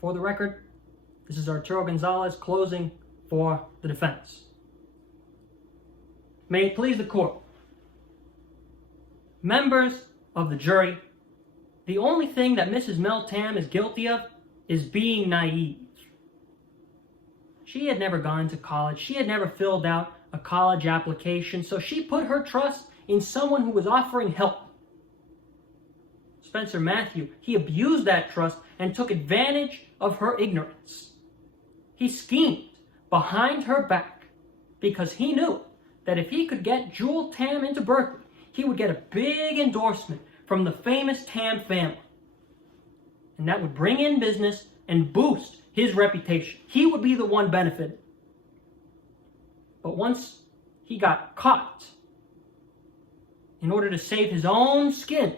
For the record, this is Arturo Gonzalez closing for the defense. May it please the court. Members of the jury, the only thing that Mrs. Mel Tam is guilty of is being naive. She had never gone to college. She had never filled out a college application, so she put her trust in someone who was offering help. Spencer Matthew, he abused that trust and took advantage of her ignorance. He schemed behind her back because he knew that if he could get Jewel Tam into Berkeley, he would get a big endorsement from the famous Tam family. And that would bring in business and boost his reputation. He would be the one benefited. But once he got caught, in order to save his own skin,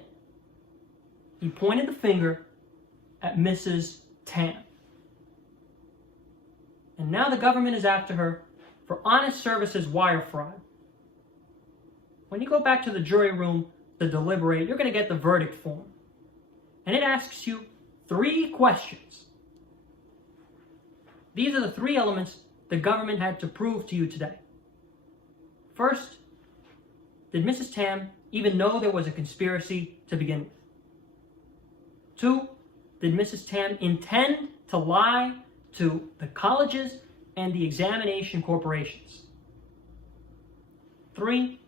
he pointed the finger at Mrs. Tam. And now the government is after her for honest services wire fraud. When you go back to the jury room to deliberate, you're going to get the verdict form. And it asks you 3 questions. These are the 3 elements the government had to prove to you today. First, did Mrs. Tam even know there was a conspiracy to begin with? 2, did Mrs. Tam intend to lie to the colleges and the examination corporations? 3,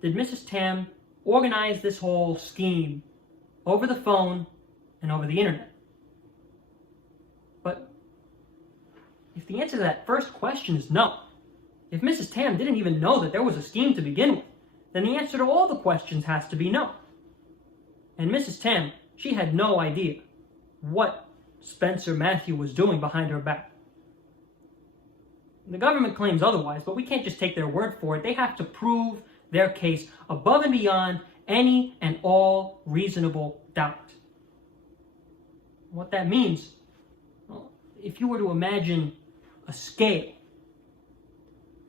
did Mrs. Tam organize this whole scheme over the phone and over the internet? But if the answer to that first question is no, if Mrs. Tam didn't even know that there was a scheme to begin with, then the answer to all the questions has to be no. And Mrs. Tam, she had no idea what Spencer Matthew was doing behind her back. The government claims otherwise, but we can't just take their word for it. They have to prove their case above and beyond any and all reasonable doubt. What that means, well, if you were to imagine a scale,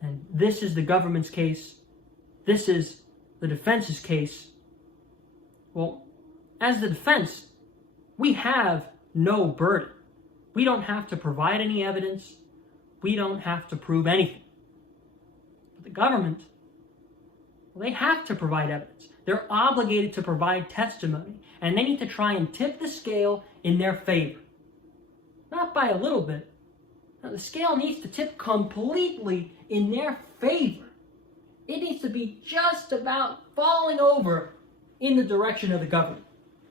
and this is the government's case, this is the defense's case, well, as the defense, we have no burden. We don't have to provide any evidence. We don't have to prove anything. But the government, well, they have to provide evidence. They're obligated to provide testimony, and they need to try and tip the scale in their favor. Not by a little bit. Now, the scale needs to tip completely in their favor. It needs to be just about falling over in the direction of the government.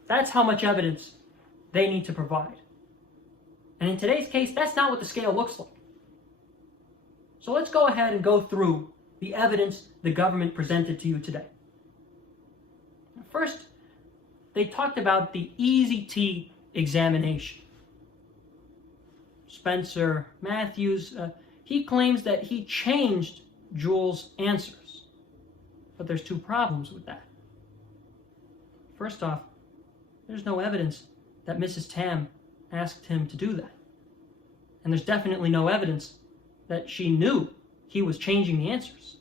That's how much evidence they need to provide. And in today's case, that's not what the scale looks like. So let's go ahead and go through the evidence the government presented to you today. First, they talked about the EZT examination. Spencer Matthews, he claims that he changed Jewel's answers. But there's 2 problems with that. First off, there's no evidence that Mrs. Tam asked him to do that. And there's definitely no evidence that she knew he was changing the answers.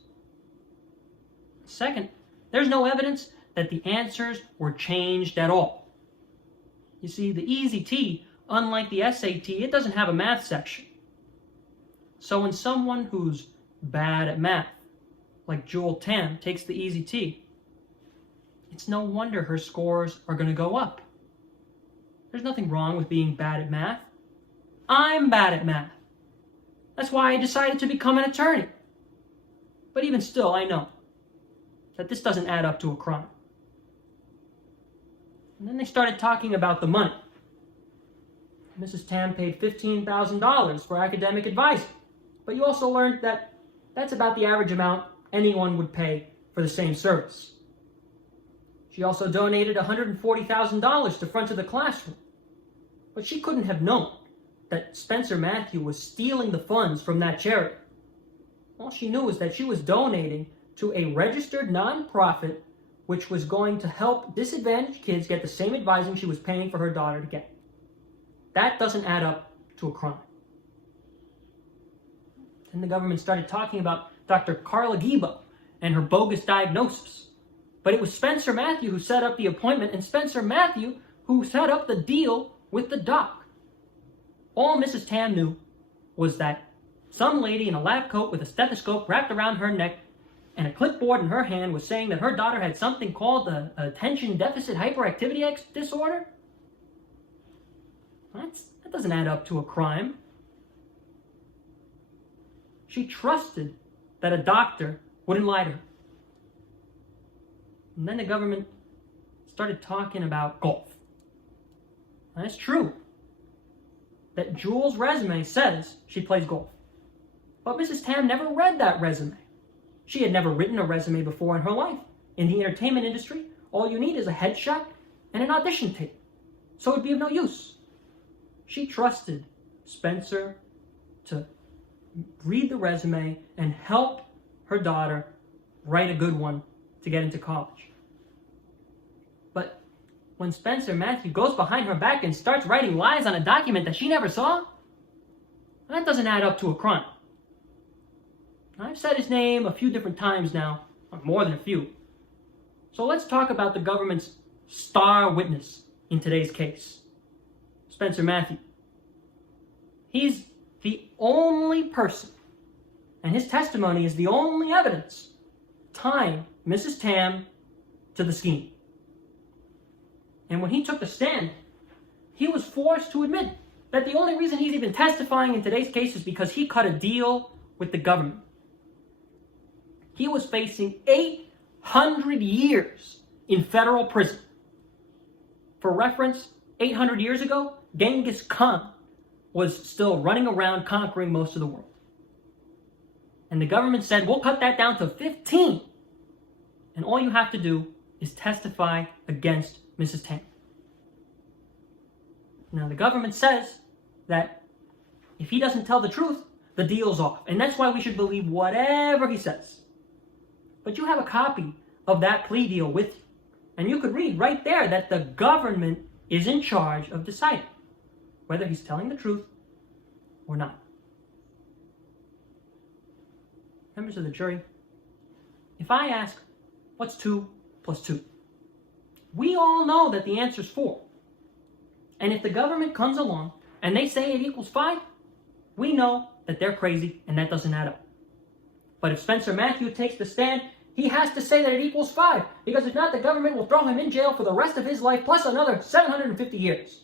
Second, there's no evidence that the answers were changed at all. You see, the EZT, unlike the SAT, it doesn't have a math section. So when someone who's bad at math, like Jewel Tam, takes the EZT, it's no wonder her scores are going to go up. There's nothing wrong with being bad at math. I'm bad at math. That's why I decided to become an attorney. But even still, I know that this doesn't add up to a crime. And then they started talking about the money. Mrs. Tam paid $15,000 for academic advising. But you also learned that that's about the average amount anyone would pay for the same service. She also donated $140,000 to Front of the Classroom. But she couldn't have known that Spencer Matthew was stealing the funds from that charity. All she knew was that she was donating to a registered nonprofit which was going to help disadvantaged kids get the same advising she was paying for her daughter to get. That doesn't add up to a crime. Then the government started talking about Dr. Carla Gibo and her bogus diagnosis. But it was Spencer Matthew who set up the appointment and Spencer Matthew who set up the deal with the doc. All Mrs. Tam knew was that some lady in a lab coat with a stethoscope wrapped around her neck and a clipboard in her hand was saying that her daughter had something called the attention deficit hyperactivity disorder. That doesn't add up to a crime. She trusted that a doctor wouldn't lie to her. And then the government started talking about golf. And it's true that Jules' resume says she plays golf. But Mrs. Tam never read that resume. She had never written a resume before in her life. In the entertainment industry, all you need is a headshot and an audition tape. So it'd be of no use. She trusted Spencer to read the resume and help her daughter write a good one to get into college. But when Spencer Matthew goes behind her back and starts writing lies on a document that she never saw, that doesn't add up to a crime. I've said his name a few different times now, or more than a few. So let's talk about the government's star witness in today's case, Spencer Matthew. He's the only person, and his testimony is the only evidence tying Mrs. Tam to the scheme. And when he took the stand, he was forced to admit that the only reason he's even testifying in today's case is because he cut a deal with the government. He was facing 800 years in federal prison. For reference, 800 years ago, Genghis Khan was still running around conquering most of the world. And the government said, we'll cut that down to 15. And all you have to do is testify against Mrs. Tam. Now, the government says that if he doesn't tell the truth, the deal's off. And that's why we should believe whatever he says. But you have a copy of that plea deal with you. And you could read right there that the government is in charge of deciding whether he's telling the truth or not. Members of the jury, if I ask, what's 2 plus 2? We all know that the answer is 4. And if the government comes along and they say it equals 5, we know that they're crazy and that doesn't add up. But if Spencer Matthew takes the stand, he has to say that it equals 5, because if not, the government will throw him in jail for the rest of his life, plus another 750 years.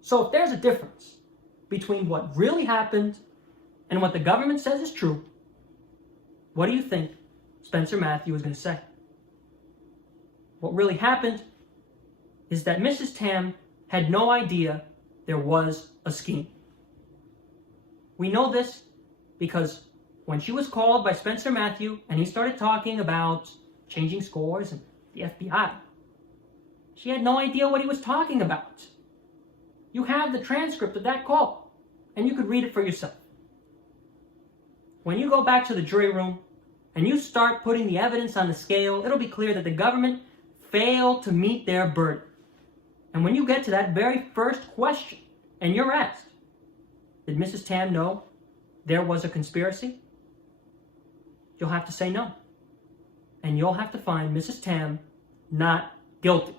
So if there's a difference between what really happened and what the government says is true, what do you think Spencer Matthew is going to say? What really happened is that Mrs. Tam had no idea there was a scheme. We know this because when she was called by Spencer Matthew and he started talking about changing scores and the FBI, she had no idea what he was talking about. You have the transcript of that call, and you could read it for yourself. When you go back to the jury room and you start putting the evidence on the scale, it'll be clear that the government failed to meet their burden. And when you get to that very first question and you're asked, did Mrs. Tam know there was a conspiracy? You'll have to say no. And you'll have to find Mrs. Tam not guilty.